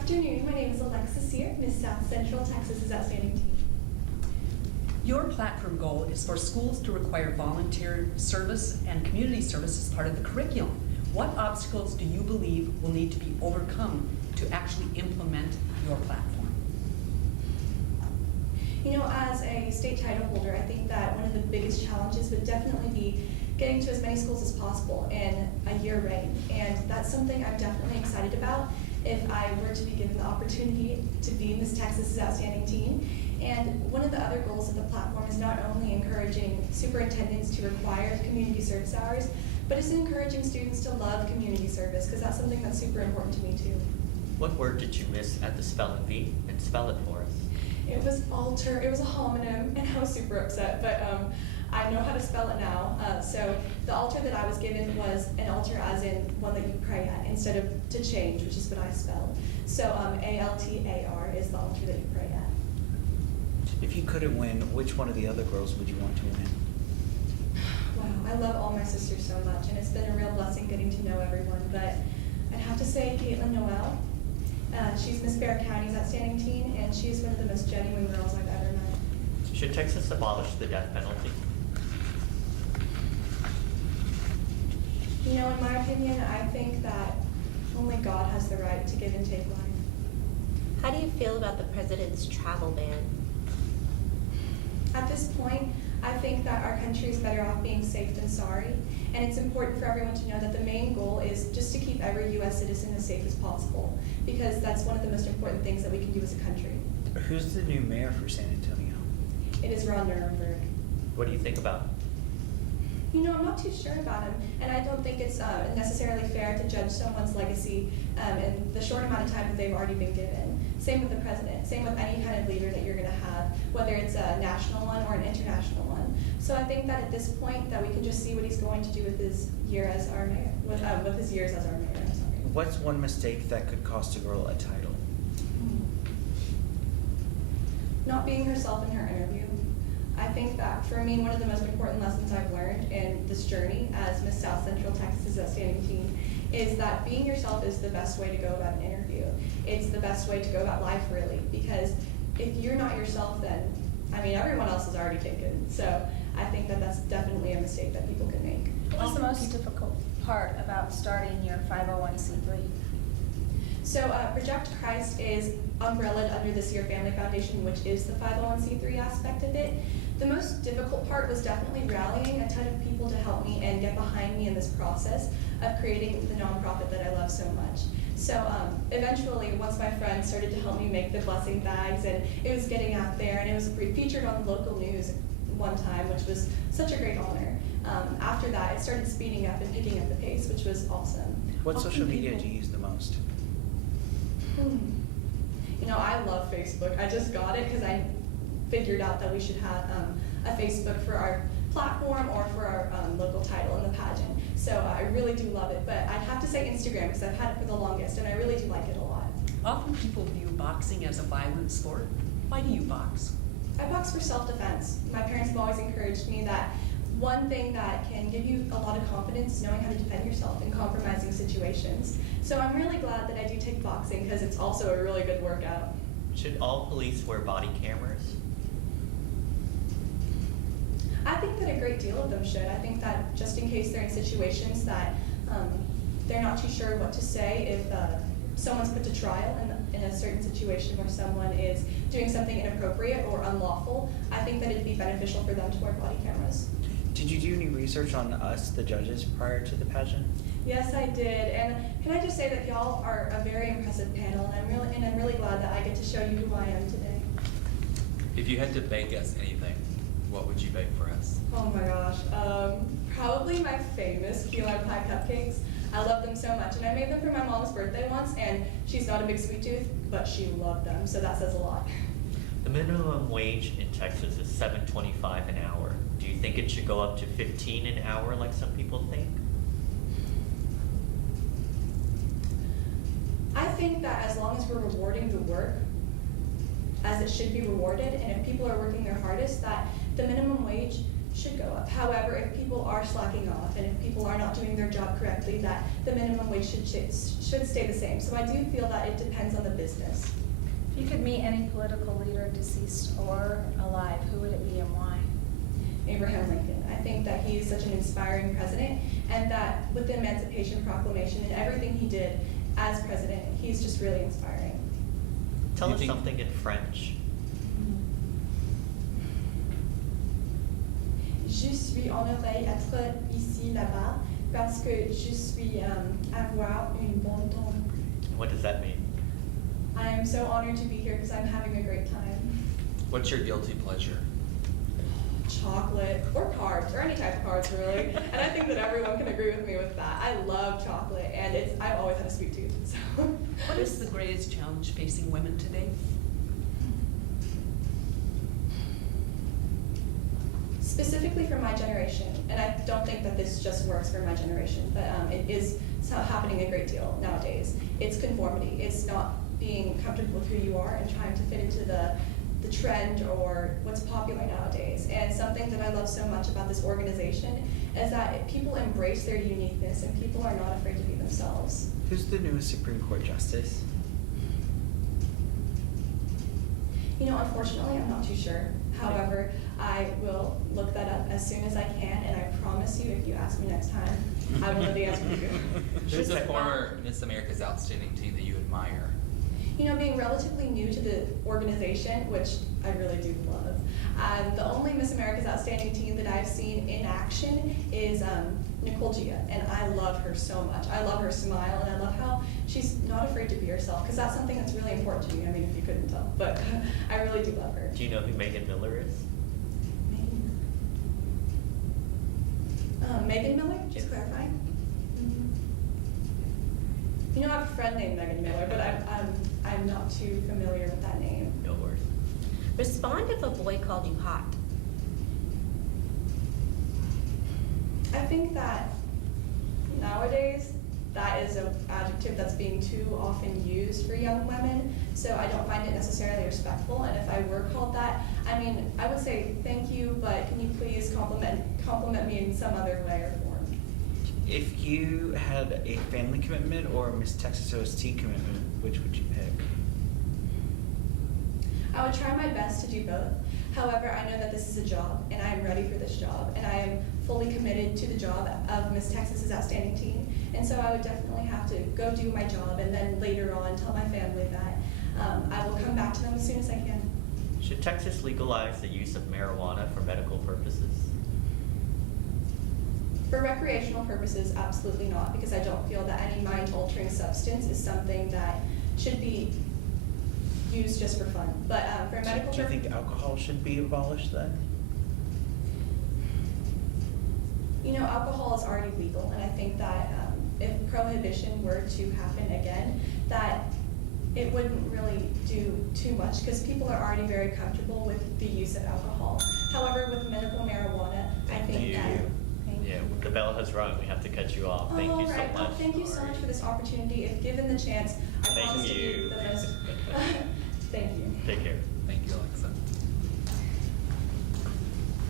afternoon. My name is Alexis here, Miss South Central Texas's Outstanding Teen. Your platform goal is for schools to require volunteer service and community service as part of the curriculum. What obstacles do you believe will need to be overcome to actually implement your platform? You know, as a state title holder, I think that one of the biggest challenges would definitely be getting to as many schools as possible in a year reign. And that's something I'm definitely excited about if I were to be given the opportunity to be Miss Texas's Outstanding Teen. And one of the other goals of the platform is not only encouraging superintendents to require community service hours, but it's encouraging students to love community service, because that's something that's super important to me too. What word did you miss at the spelling bee? And spell it for us. It was altar. It was a homonym, and I was super upset, but I know how to spell it now. So the altar that I was given was an altar as in one that you pray at, instead of to change, which is what I spelled. So ALTAR is the altar that you pray at. If you couldn't win, which one of the other girls would you want to win? Wow, I love all my sisters so much, and it's been a real blessing getting to know everyone, but I'd have to say Caitlin Noel. She's Miss Bear County's Outstanding Teen, and she's one of the most genuine girls I've ever met. Should Texas abolish the death penalty? You know, in my opinion, I think that only God has the right to give and take life. How do you feel about the president's travel ban? At this point, I think that our country is better off being safe than sorry, and it's important for everyone to know that the main goal is just to keep every U.S. citizen as safe as possible, because that's one of the most important things that we can do as a country. Who's the new mayor for San Antonio? It is Ron Nirenberg. What do you think about it? You know, I'm not too sure about him, and I don't think it's necessarily fair to judge someone's legacy in the short amount of time that they've already been given. Same with the president, same with any kind of leader that you're going to have, whether it's a national one or an international one. So I think that at this point that we can just see what he's going to do with his year as our mayor, with his years as our mayor. I'm sorry. What's one mistake that could cost a girl a title? Not being herself in her interview. I think that for me, one of the most important lessons I've learned in this journey as Miss South Central Texas's Outstanding Teen is that being yourself is the best way to go about an interview. It's the best way to go about life, really, because if you're not yourself, then, I mean, everyone else is already taken. So I think that that's definitely a mistake that people can make. What was the most difficult part about starting your 501c3? So Project Christ is umbrellaed under the Sear Family Foundation, which is the 501c3 aspect of it. The most difficult part was definitely rallying a ton of people to help me and get behind me in this process of creating the nonprofit that I love so much. So eventually, once my friends started to help me make the blessing bags, and it was getting out there, and it was featured on the local news one time, which was such a great honor. After that, it started speeding up and picking up the pace, which was awesome. What Often social media people- do you use the most? You know, I love Facebook. I just got it because I figured out that we should have a Facebook for our platform or for our local title in the pageant. So I really do love it, but I'd have to say Instagram because I've had it for the longest, and I really do like it a lot. Often people view boxing as a violent sport. Why do you box? I box for self-defense. My parents have always encouraged me that one thing that can give you a lot of confidence is knowing how to defend yourself in compromising situations. So I'm really glad that I do take boxing because it's also a really good workout. Should all police wear body cameras? I think that a great deal of them should. I think that just in case they're in situations that they're not too sure what to say, if someone's put to trial in a certain situation where someone is doing something inappropriate or unlawful, I think that it'd be beneficial for them to wear body cameras. Did you do any research on us, the judges, prior to the pageant? Yes, I did, and can I just say that y'all are a very impressive panel, and I'm really glad that I get to show you who I am today. If you had to bake us anything, what would you bake for us? Oh my gosh, probably my famous key lime pie cupcakes. I love them so much, and I made them for my mom's birthday once, and she's not a big sweet tooth, but she loved them, so that says a lot. The minimum wage in Texas is $7.25 an hour. Do you think it should go up to $15 an hour like some people think? I think that as long as we're rewarding the work as it should be rewarded, and if people are working their hardest, that the minimum wage should go up. However, if people are slacking off and if people are not doing their job correctly, that the minimum wage should stay the same. So I do feel that it depends on the business. If you could meet any political leader, deceased or alive, who would it be and why? Abraham Lincoln. I think that he is such an inspiring president, and that with the Emancipation Proclamation and everything he did as president, he's just really inspiring. Tell You us think- something in French. Je suis honorée d'être ici là-bas parce que je suis avoir une bonne temps. What does that mean? I am so honored to be here because I'm having a great time. What's your guilty pleasure? Chocolate or carbs or any type of carbs really, and I think that everyone can agree with me with that. I love chocolate, and I've always had a sweet tooth. So. What is the greatest challenge facing women today? Specifically for my generation, and I don't think that this just works for my generation, but it is happening a great deal nowadays. It's conformity. It's not being comfortable with who you are and trying to fit into the trend or what's popular nowadays. And something that I love so much about this organization is that people embrace their uniqueness and people are not afraid to be themselves. Who's the newest Supreme Court justice? You know, unfortunately, I'm not too sure. However, I will look that up as soon as I can, and I promise you, if you ask me next time, I will know the answer for you. Who's the Okay. former Miss America's Outstanding Teen that you admire? You know, being relatively new to the organization, which I really do love, the only Miss America's Outstanding Teen that I've seen in action is Nicole Gia, and I love her so much. I love her smile, and I love how she's not afraid to be herself, because that's something that's really important to me. I mean, if you couldn't tell, but I really do love her. Do you know who Megan Miller is? Megan Miller, just Yes. clarifying. You know, I have a friend named Megan Miller, but I'm not too familiar with that name. No worries. Respond if a boy called you hot. I think that nowadays, that is an adjective that's being too often used for young women, so I don't find it necessarily respectful, and if I were called that, I mean, I would say thank you, but can you please compliment me in some other way or form? If you had a family commitment or a Miss Texas OST commitment, which would you pick? I would try my best to do both. However, I know that this is a job, and I am ready for this job, and I am fully committed to the job of Miss Texas's Outstanding Teen. And so I would definitely have to go do my job, and then later on tell my family that I will come back to them as soon as I can. Should Texas legalize the use of marijuana for medical purposes? For recreational purposes, absolutely not, because I don't feel that any mind-altering substance is something that should be used just for fun. But for medical Do you think purposes, alcohol should be abolished then? you know, alcohol is already legal, and I think that if prohibition were to happen again, that it wouldn't really do too much, because people are already very comfortable with the use of alcohol. However, with medical marijuana, I think that. Thank Yeah, the bell has rung. We have to cut you off. Thank you so Alright, much. thank you so much for this opportunity. If given the chance, I Thank promise to you. be the most. Thank you. Take care.